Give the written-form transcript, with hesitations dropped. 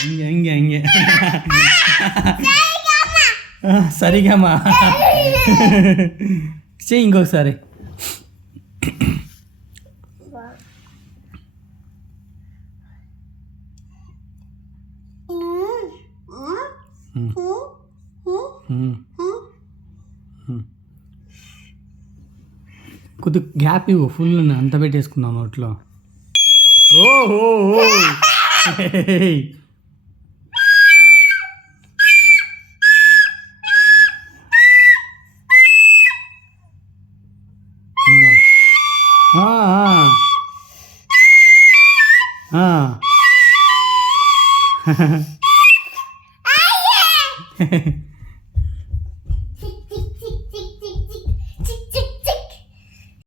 ಹಿಂಗೆ సరిగమా చెయ్యి ఇంకొకసారి. కొద్ది గ్యాప్ ఇవ్వు, ఫుల్ అంత పెట్టేసుకున్నావు నోట్లో. ఓహో ఆ